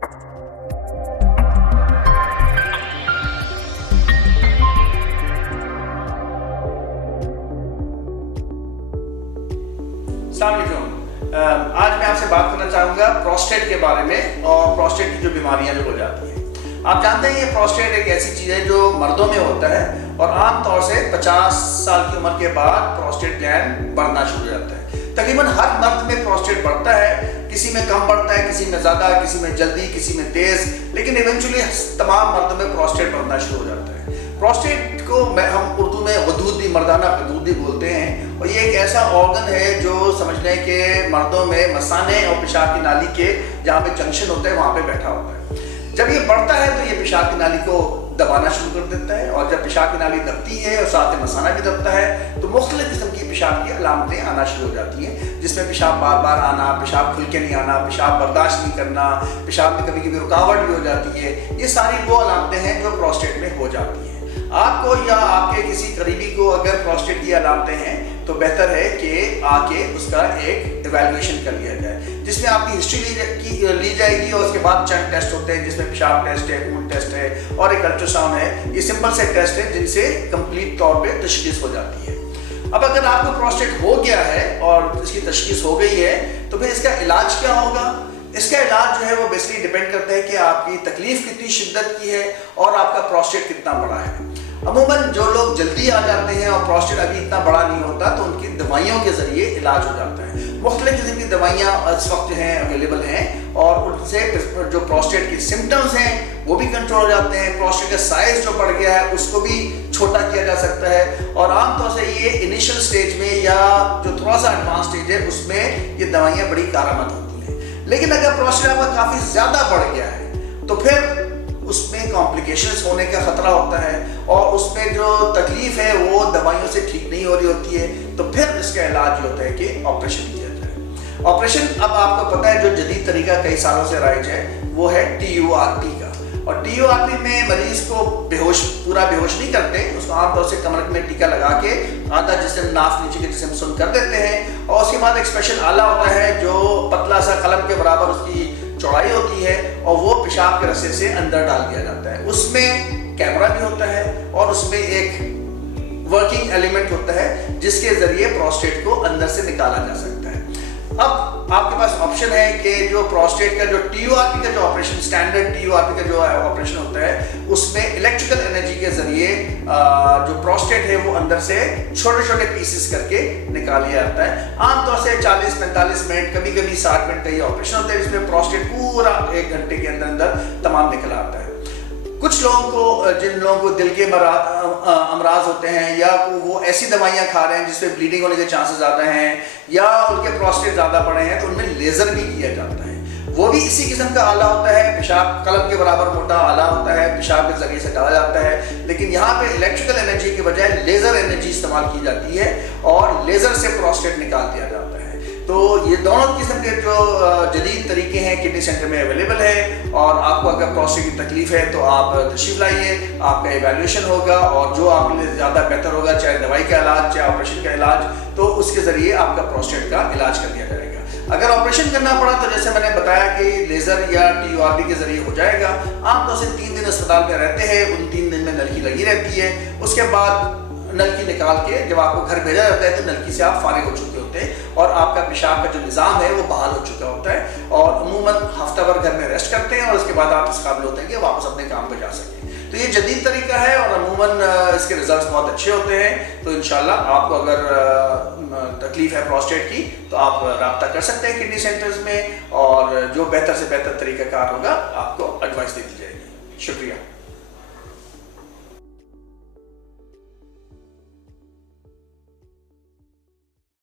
आज मैं आपसे बात करना चाहूँगा प्रोस्टेट के बारे में और प्रोस्टेट की जो बीमारियां जो हो जाती हैं। आप जानते हैं ये प्रोस्टेट एक ऐसी चीज़ है जो मर्दों में होता है और आम तौर से 50 साल की उम्र के बाद प्रोस्टेट ग्लैंड बढ़ना शुरू हो जाता है। तकरीबन हर मर्द में प्रोस्टेट बढ़ता है, किसी में कम बढ़ता है, किसी में ज़्यादा, किसी में जल्दी, किसी में तेज़, लेकिन इवेंचुअली तमाम मर्दों में प्रोस्टेट बढ़ना शुरू हो जाता है। प्रोस्टेट को हम उर्दू में वदूदी, मर्दाना वदूदी बोलते हैं और ये एक ऐसा ऑर्गन है जो समझ लें कि मर्दों में मसाने और पेशाब की नाली के जहाँ पे जंक्शन होता है वहाँ पे बैठा होता है। जब ये बढ़ता है तो ये पेशाब की नाली को दबाना शुरू कर देता है और जब पेशाब की नाली दबती है और साथ में मसाना भी दबता है तो मुख्तलिफ किस्म की पेशाब की अलामतें आना शुरू हो जाती हैं, जिसमें पेशाब बार बार आना, पेशाब खुल के नहीं आना, पेशाब बर्दाश्त नहीं करना, पेशाब में कभी कभी रुकावट भी हो जाती है। ये सारी वो अलामतें हैं जो प्रोस्टेट में हो जाती हैं। आपको या आपके किसी करीबी को अगर प्रोस्टेट की अलामतें हैं तो बेहतर है कि आके उसका एक इवैल्यूएशन कर लिया जाए, जिसमें आपकी हिस्ट्री ली जाएगी और उसके बाद चंद टेस्ट होते हैं जिसमें पेशाब टेस्ट है, खून टेस्ट है और एक अल्ट्रासाउंड है। ये सिंपल से टेस्ट है जिनसे कंप्लीट तौर पे तशखीस हो जाती है। अब अगर आपको प्रोस्टेट हो गया है और इसकी तशखीस हो गई है तो फिर इसका इलाज क्या होगा? इसका इलाज जो है वो बेसिकली डिपेंड करता है कि आपकी तकलीफ कितनी शिद्दत की है और आपका प्रोस्टेट कितना बड़ा है। अमूमन जो लोग जल्दी आ जाते हैं और प्रोस्टेट अभी इतना बड़ा नहीं होता तो उनकी दवाइयों के जरिए इलाज हो जाता है। मुख्तलिफ किस्म की दवाइयाँ इस वक्त हैं अवेलेबल हैं और उनसे जो प्रोस्टेट के सिम्टम्स हैं वो भी कंट्रोल हो जाते हैं। प्रोस्टेट का साइज जो बढ़ गया है उसको भी छोटा किया जा सकता है और आमतौर से ये इनिशियल स्टेज में या जो थोड़ा सा एडवांस स्टेज है उसमें ये दवाइयाँ बड़ी कारआमद होती हैं। लेकिन अगर प्रोस्टेट आपका काफ़ी ज़्यादा बढ़ गया है तो फिर उसमें कॉम्प्लिकेशंस होने का खतरा होता है और उसमें जो तकलीफ है वो दवाइयों से ठीक नहीं हो रही होती है, तो फिर इसका इलाज होता है कि ऑपरेशन किया जाए। ऑपरेशन अब आपको पता है जो जदीद तरीका कई सालों से राइज है वो है TURP का, और TURP में मरीज को पूरा बेहोश नहीं करते, उसको आमतौर से कमर में टीका लगा के आधा जिस्म नाक नीचे के जिस्म सुन कर देते हैं और उसके बाद एक स्पेशल आला होता है जो पतला सा कलम के बराबर उसकी चौड़ाई होती है और वो पेशाब के रस्से से अंदर डाल दिया जाता है। उसमें कैमरा भी होता है और उसमें एक वर्किंग एलिमेंट होता है जिसके जरिए प्रोस्टेट को अंदर से निकाला जा सकता है। अब आपके पास ऑप्शन है कि जो प्रोस्टेट का जो TURP का जो ऑपरेशन, स्टैंडर्ड TURP का जो ऑपरेशन होता है उसमें इलेक्ट्रिकल एनर्जी के जरिए जो प्रोस्टेट है वो अंदर से छोटे छोटे पीसेस करके निकाल लिया जाता है। आमतौर से 40-45 मिनट, कभी कभी 60 मिनट का ये ऑपरेशन होता है जिसमें प्रोस्टेट पूरा 1 घंटे के अंदर अंदर तमाम निकल आता है। कुछ लोगों को, जिन लोगों को दिल के अमराज होते हैं या वो ऐसी दवाइयाँ खा रहे हैं जिसमें ब्लीडिंग होने के चांसेस ज़्यादा हैं या उनके प्रोस्टेट ज़्यादा बड़े हैं तो उनमें लेज़र भी किया जाता है। वो भी इसी किस्म का आला होता है, पेशाब कलम के बराबर मोटा आला होता है, पेशाब के जरिए से डाला जाता है, लेकिन यहाँ पे इलेक्ट्रिकल एनर्जी के बजाय लेज़र एनर्जी इस्तेमाल की जाती है और लेज़र से प्रोस्टेट निकाल दिया जाता है। तो ये दोनों किस्म के जो जदीद तरीके हैं किडनी सेंटर में अवेलेबल है और आपको अगर प्रोस्टेट की तकलीफ है तो आप तशरीफ लाइए, आपका इवैल्यूएशन होगा और जो आपके लिए ज़्यादा बेहतर होगा, चाहे दवाई का इलाज चाहे ऑपरेशन का इलाज, तो उसके ज़रिए आपका प्रोस्टेट का इलाज कर दिया जाएगा। अगर ऑपरेशन करना पड़ा तो जैसे मैंने बताया कि लेज़र या TURP के ज़रिए हो जाएगा। आमतौर से 3 दिन अस्पताल में रहते हैं, उन 3 दिन में नलकी लगी रहती है, उसके बाद नलकी निकाल के जब आपको घर भेजा जाता है तो नलकी से आप फारिग हो चुके होते हैं और आपका पेशाब का जो निज़ाम है वो बहाल हो चुका होता है और अमूमन हफ्ता भर घर में रेस्ट करते हैं और उसके बाद आप इस काबिल होते हैं कि वापस अपने काम पर जा सकें। तो ये जदीद तरीका है और अमूमन इसके रिजल्ट्स बहुत अच्छे होते हैं। तो इंशाल्लाह आपको अगर तकलीफ है प्रोस्टेट की तो आप रब्ता कर सकते हैं किडनी सेंटर्स में और जो बेहतर से बेहतर तरीक़ाकार होगा आपको एडवाइस दे दी जाएगी। शुक्रिया।